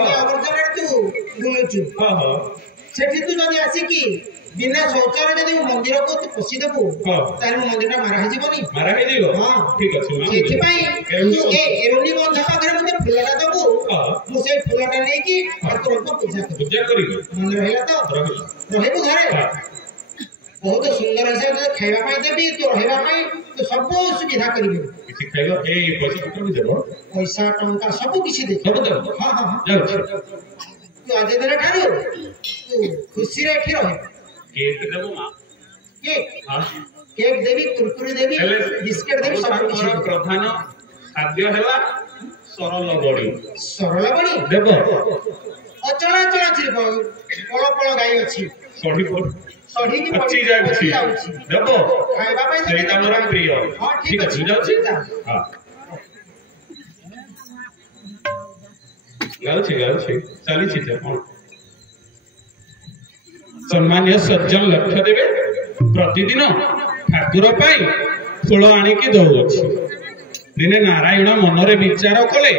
aversion तू बुलुचु सेठी तू जदि आसिकी बिना शौचालय जदि मंदिर को तू पशिदेबु तार मंदिर मारा हे जीवनी मारा हे जीव हां ठीक अछि मां सेठी पई तू ए एरोनी बंध पाखरे मते फुलटा दबु मु से फुलटा नै कि ठाकुर को पूजा करी मन रहला तो रहबु घरे बहुत सुंदर हिसाब से खाइबा पाई देबी तो रहबा पाई तो सब सुविधा करबी किछि खाइबो ए पैसा कितने देबो पैसा टंका सब किछि दे सब देबो हां हां जाउ तू आज दिन ठारू तू खुशी रे एठी रह केक देबो मां केक हां केक देबी कुरकुरे देबी बिस्किट देबी सब किछि प्रधान खाद्य हैला सरल बड़ी देबो अचला चला छी पळ पळ गाई अछि सढी सढी की अच्छी जाउछि देबो खाइबा पाई सेटा मोर प्रिय ठीक अछि जाउछि हां गाउछि चली छी ते सम्मान्य सज्जन लक्ष्य देवे प्रतिदिन ठाकुर पाई फूल आनिकी दौछि दिने नारायण मनरे विचार कले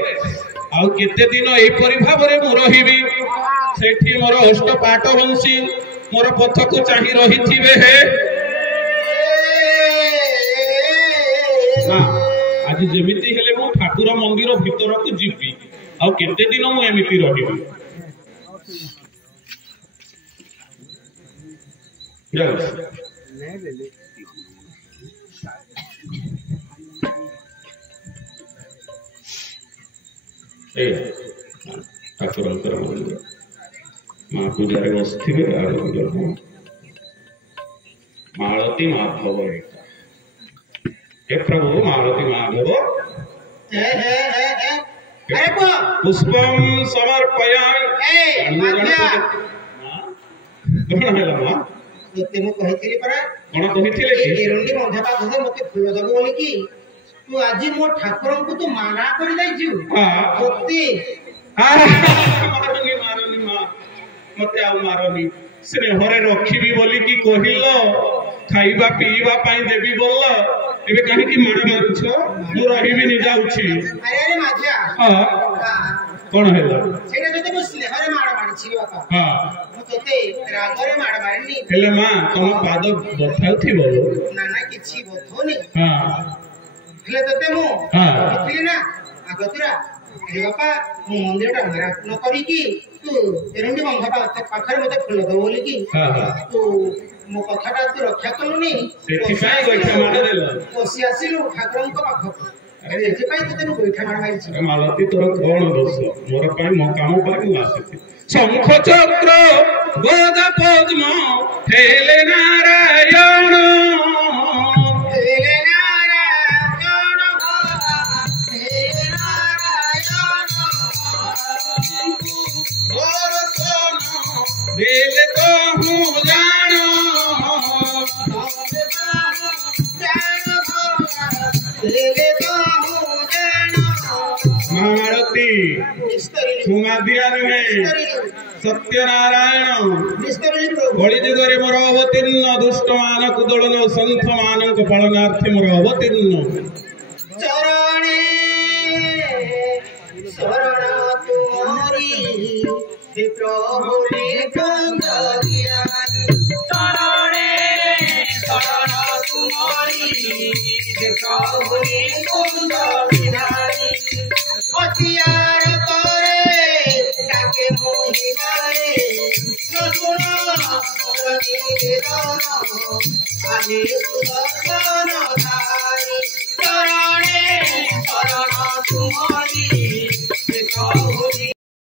आउ केते दिन एपरि भाबरे मु रहिबी सेठी मोर अष्ट पाठ वंशी मोर पथ को चाहि रहिथिबे हे हां आज जेमिति हेले मु ठाकुर मंदिर भीतर को जीवी आउ केते दिन मु एमिति रहिबी जाओ नहीं ले ले ए ठाकुर अंतर मंदिर मां पूजा रे बसथिबे आरो मालती माधव हे प्रभु मालती माधव अरे पुष्पम समर्पयामि ए माध्या कोन हैला मां ते मु कहिथिली परा कोन कहिथिले कि एरंडी बंधा पा धो मते फूल दबो बोली कि तू आज मो ठाकुर को तू माना करि जाई छु हां सत्य मारनी मां मते आ मारनी स्नेहरे रखिबी बोली कि कहिलो खाइबा पीबा पाई देबी बोल एबे काहे कि मारा मारुछो मु रहिबी नि जाउछि अरे माध्या हां कोन हैला सेटा जते मु स्नेहरे मारा मारि छि बापा हां मु तते रागरे मारा मारिनी हेले मां तुम पाद बथाउथि बोलो ना ना किछि बथोनी हां हेले तते मु हां किछि ना आगतरा ए बापा मु मंदिरटा मारा न करी कि तू एरंडी बंधाटा पाखरे मते फुल दो बोली कि हां तू मो कथाटा तू रक्षा कलुनी सेठी पाई गोइठा मार देलो ओसी आसिलु ठाकुरन को पाखो अरे एथि पाई तते मु गोइठा मार मारिछि मालती तोर कोन दोष मोर पाई मो काम पाई मु आसिछि शंख चक्र गद पद्म हेले नारायण हेले नारायण हेले नारायण और सोन दिल तो हूं जानो मालती सुना दिया नुहे सत्यनारायण बड़ी जुगरे मोर अवतीर्ण दुष्ट मानक दलन संत मानक पालनार्थे मोर अवतीर्ण चरणे शरण तुम्हारी हे प्रभु ने कंदरिया चरणे शरण तुम्हारी हे प्रभु ने कंदरिया हथियार करे ताके मोहि मारे न सुनो निवेदन आजे सुदर्शन धारी चरणे शरण तुम्हारी